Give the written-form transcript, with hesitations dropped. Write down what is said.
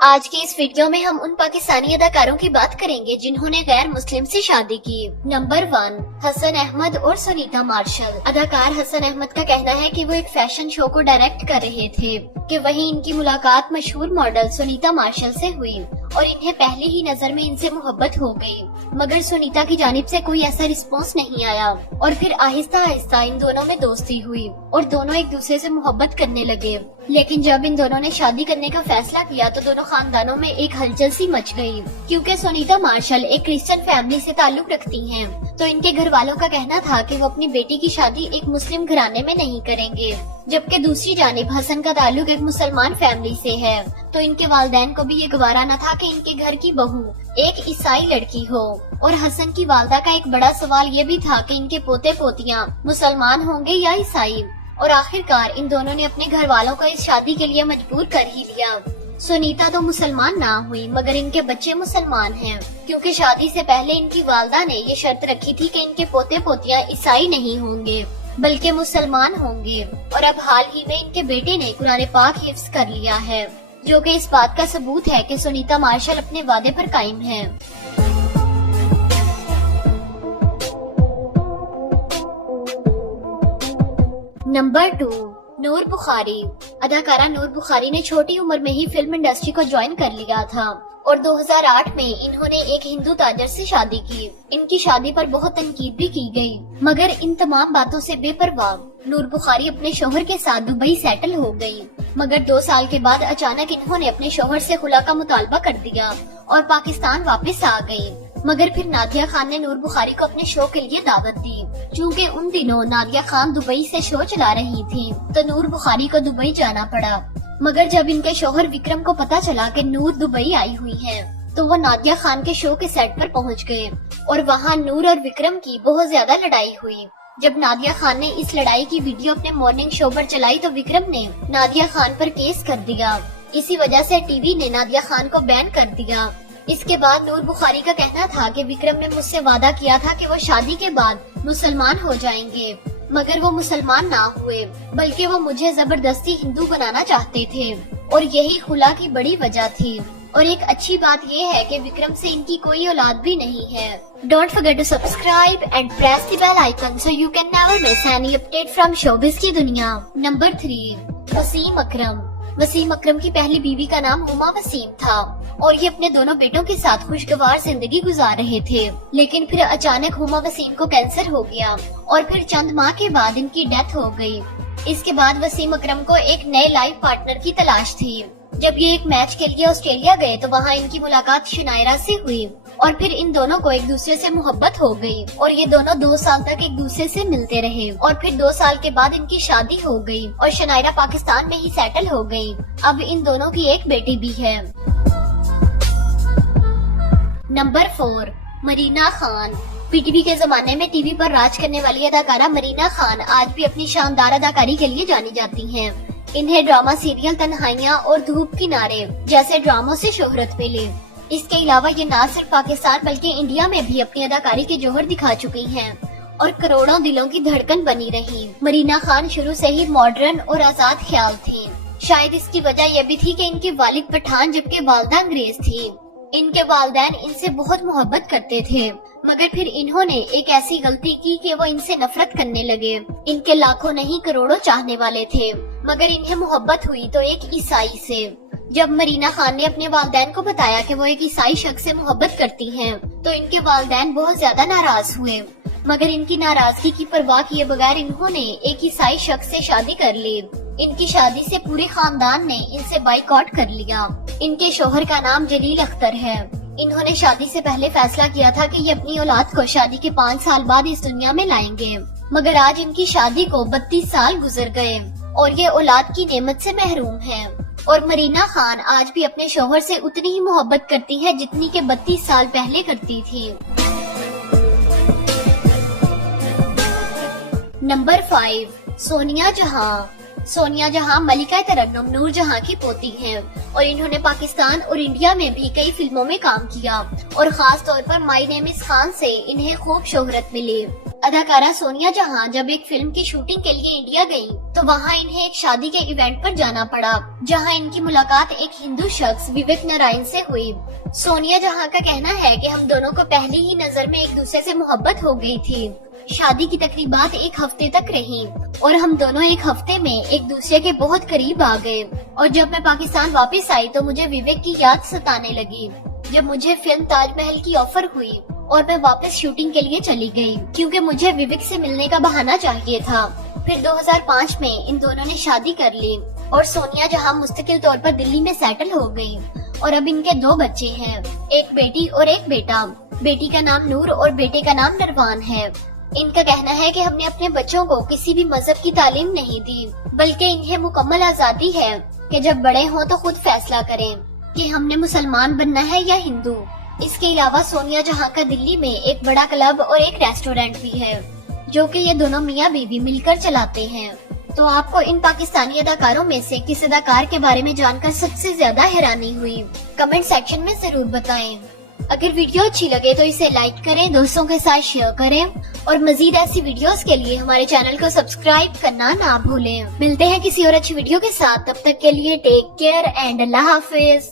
آج کی اس ویڈیو میں ہم ان پاکستانی اداکاروں کی بات کریں گے جنہوں نے غیر مسلم سے شادی کی۔ نمبر 1، حسن احمد اور سنیتا مارشل۔ اداکار حسن احمد کا کہنا ہے کہ وہ ایک فیشن شو کو ڈائریکٹ کر رہے تھے کہ وہیں ان کی ملاقات مشہور ماڈل سنیتا مارشل سے ہوئی اور انہیں پہلی ہی نظر میں ان سے محبت ہو گئی، مگر سنیتا کی جانب سے کوئی ایسا رسپانس نہیں آیا اور پھر آہستہ آہستہ ان دونوں میں دوستی ہوئی اور دونوں ایک دوسرے سے محبت کرنے لگے۔ لیکن جب ان دونوں نے شادی کرنے کا فیصلہ کیا تو دونوں خاندانوں میں ایک ہلچل سی مچ گئی، کیونکہ سنیتا مارشل ایک کرسچن فیملی سے تعلق رکھتی ہیں تو ان کے گھر والوں کا کہنا تھا کہ وہ اپنی بیٹی کی شادی ایک مسلم گھرانے میں نہیں کریں گے، جبکہ دوسری جانب حسن کا تعلق ایک مسلمان فیملی سے ہے تو ان کے والدین کو بھی یہ گوارا نہ تھا کہ ان کے گھر کی بہو ایک عیسائی لڑکی ہو، اور حسن کی والدہ کا ایک بڑا سوال یہ بھی تھا کہ ان کے پوتے پوتیاں مسلمان ہوں گے یا عیسائی، اور آخر کار ان دونوں نے اپنے گھر والوں کو اس شادی کے لیے مجبور کر ہی لیا۔ سنیتا تو مسلمان نہ ہوئی مگر ان کے بچے مسلمان ہیں، کیونکہ شادی سے پہلے ان کی والدہ نے یہ شرط رکھی تھی کہ ان کے پوتے پوتیاں عیسائی نہیں ہوں گے بلکہ مسلمان ہوں گے، اور اب حال ہی میں ان کے بیٹے نے قرآن پاک حفظ کر لیا ہے، جو کہ اس بات کا ثبوت ہے کہ سنیتا مارشل اپنے وعدے پر قائم ہے۔ نمبر 2، نور بخاری۔ اداکارہ نور بخاری نے چھوٹی عمر میں ہی فلم انڈسٹری کو جوائن کر لیا تھا اور 2008 میں انہوں نے ایک ہندو تاجر سے شادی کی۔ ان کی شادی پر بہت تنقید بھی کی گئی، مگر ان تمام باتوں سے بے پرواہ نور بخاری اپنے شوہر کے ساتھ دبئی سیٹل ہو گئی، مگر 2 سال کے بعد اچانک انہوں نے اپنے شوہر سے خلا کا مطالبہ کر دیا اور پاکستان واپس آ گئی، مگر پھر نادیہ خان نے نور بخاری کو اپنے شو کے لیے دعوت دی۔ چونکہ ان دنوں نادیہ خان دبئی سے شو چلا رہی تھی تو نور بخاری کو دبئی جانا پڑا، مگر جب ان کے شوہر وکرم کو پتا چلا کہ نور دبئی آئی ہوئی ہے تو وہ نادیہ خان کے شو کے سیٹ پر پہنچ گئے اور وہاں نور اور وکرم کی بہت زیادہ لڑائی ہوئی۔ جب نادیہ خان نے اس لڑائی کی ویڈیو اپنے مارننگ شو پر چلائی تو وکرم نے نادیہ خان پر کیس کر دیا، اسی وجہ سے ٹی وی نے نادیہ خان کو بین کر دیا۔ اس کے بعد نور بخاری کا کہنا تھا کہ وکرم نے مجھ سے وعدہ کیا تھا کہ وہ شادی کے بعد مسلمان ہو جائیں گے، مگر وہ مسلمان نہ ہوئے بلکہ وہ مجھے زبردستی ہندو بنانا چاہتے تھے اور یہی خلا کی بڑی وجہ تھی۔ اور ایک اچھی بات یہ ہے کہ وکرم سے ان کی کوئی اولاد بھی نہیں ہے۔ Don't forget to subscribe and press the bell icon so you can never miss any update from showbiz کی دنیا۔ نمبر 3، وسیم اکرم۔ وسیم اکرم کی پہلی بیوی کا نام ہما وسیم تھا اور یہ اپنے دونوں بیٹوں کے ساتھ خوشگوار زندگی گزار رہے تھے، لیکن پھر اچانک ہما وسیم کو کینسر ہو گیا اور پھر چند ماہ کے بعد ان کی ڈیتھ ہو گئی۔ اس کے بعد وسیم اکرم کو ایک نئے لائف پارٹنر کی تلاش تھی۔ جب یہ ایک میچ کے لیے آسٹریلیا گئے تو وہاں ان کی ملاقات شنائرہ سے ہوئی اور پھر ان دونوں کو ایک دوسرے سے محبت ہو گئی اور یہ دونوں 2 سال تک ایک دوسرے سے ملتے رہے اور پھر 2 سال کے بعد ان کی شادی ہو گئی اور شنائرہ پاکستان میں ہی سیٹل ہو گئی۔ اب ان دونوں کی ایک بیٹی بھی ہے۔ Number 4، Marina Khan. P T V کے زمانے میں ٹی وی پر راج کرنے والی اداکارہ مرینا خان آج بھی اپنی شاندار اداکاری کے لیے جانی جاتی ہیں۔ انہیں ڈرامہ سیریل تنہائیاں اور دھوپ کنارے جیسے ڈراموں سے شہرت ملی۔ اس کے علاوہ یہ نہ صرف پاکستان بلکہ انڈیا میں بھی اپنی اداکاری کے جوہر دکھا چکی ہیں اور کروڑوں دلوں کی دھڑکن بنی رہی۔ مرینا خان شروع سے ہی ماڈرن اور آزاد خیال تھی، شاید اس کی وجہ یہ بھی تھی کہ ان کے والد پٹھان جبکہ والدہ انگریز تھی۔ ان کے والدین ان سے بہت محبت کرتے تھے، مگر پھر انہوں نے ایک ایسی غلطی کی کہ وہ ان سے نفرت کرنے لگے۔ ان کے لاکھوں نہیں کروڑوں چاہنے والے تھے، مگر انہیں محبت ہوئی تو ایک عیسائی سے۔ جب مرینا خان نے اپنے والدین کو بتایا کہ وہ ایک عیسائی شخص سے محبت کرتی ہیں تو ان کے والدین بہت زیادہ ناراض ہوئے، مگر ان کی ناراضگی کی پرواہ کیے بغیر انہوں نے ایک عیسائی شخص سے شادی کر لی۔ ان کی شادی سے پورے خاندان نے ان سے بائیکاٹ کر لیا۔ ان کے شوہر کا نام جلیل اختر ہے۔ انہوں نے شادی سے پہلے فیصلہ کیا تھا کہ یہ اپنی اولاد کو شادی کے 5 سال بعد اس دنیا میں لائیں گے، مگر آج ان کی شادی کو 32 سال گزر گئے اور یہ اولاد کی نعمت سے محروم ہے۔ اور مرینا خان آج بھی اپنے شوہر سے اتنی ہی محبت کرتی ہے جتنی کہ 32 سال پہلے کرتی تھی۔ نمبر 5، سونیا جہاں۔ سونیا جہاں ملکہ ترنم نور جہاں کی پوتی ہیں اور انہوں نے پاکستان اور انڈیا میں بھی کئی فلموں میں کام کیا اور خاص طور پر مائی نیم از خان سے انہیں خوب شہرت ملی۔ اداکارہ سونیا جہاں جب ایک فلم کی شوٹنگ کے لیے انڈیا گئی تو وہاں انہیں ایک شادی کے ایونٹ پر جانا پڑا، جہاں ان کی ملاقات ایک ہندو شخص وویک نارائن سے ہوئی۔ سونیا جہاں کا کہنا ہے کہ ہم دونوں کو پہلی ہی نظر میں ایک دوسرے سے محبت ہو گئی تھی۔ شادی کی تقریبات ایک ہفتے تک رہی اور ہم دونوں ایک ہفتے میں ایک دوسرے کے بہت قریب آ گئے، اور جب میں پاکستان واپس آئی تو مجھے وویک کی یاد ستانے لگی۔ جب مجھے فلم تاج محل کی آفر ہوئی اور میں واپس شوٹنگ کے لیے چلی گئی کیونکہ مجھے وویک سے ملنے کا بہانہ چاہیے تھا۔ پھر 2005 میں ان دونوں نے شادی کر لی اور سونیا جہاں مستقل طور پر دلی میں سیٹل ہو گئی، اور اب ان کے 2 بچے ہیں، ایک بیٹی اور ایک بیٹا۔ بیٹی کا نام نور اور بیٹے کا نام نروان ہے۔ ان کا کہنا ہے کہ ہم نے اپنے بچوں کو کسی بھی مذہب کی تعلیم نہیں دی، بلکہ انہیں مکمل آزادی ہے کہ جب بڑے ہوں تو خود فیصلہ کریں کہ ہم نے مسلمان بننا ہے یا ہندو۔ اس کے علاوہ سونیا جہاں کا دلی میں ایک بڑا کلب اور ایک ریسٹورینٹ بھی ہے، جو کہ یہ دونوں میاں بیوی مل کر چلاتے ہیں۔ تو آپ کو ان پاکستانی اداکاروں میں سے کس اداکار کے بارے میں جان کر سب سے زیادہ حیرانی ہوئی؟ کمنٹ سیکشن میں ضرور بتائیں۔ اگر ویڈیو اچھی لگے تو اسے لائک کریں، دوستوں کے ساتھ شیئر کریں، اور مزید ایسی ویڈیوز کے لیے ہمارے چینل کو سبسکرائب کرنا نہ بھولیں۔ ملتے ہیں کسی اور اچھی ویڈیو کے ساتھ، تب تک کے لیے ٹیک کیئر اینڈ اللہ حافظ۔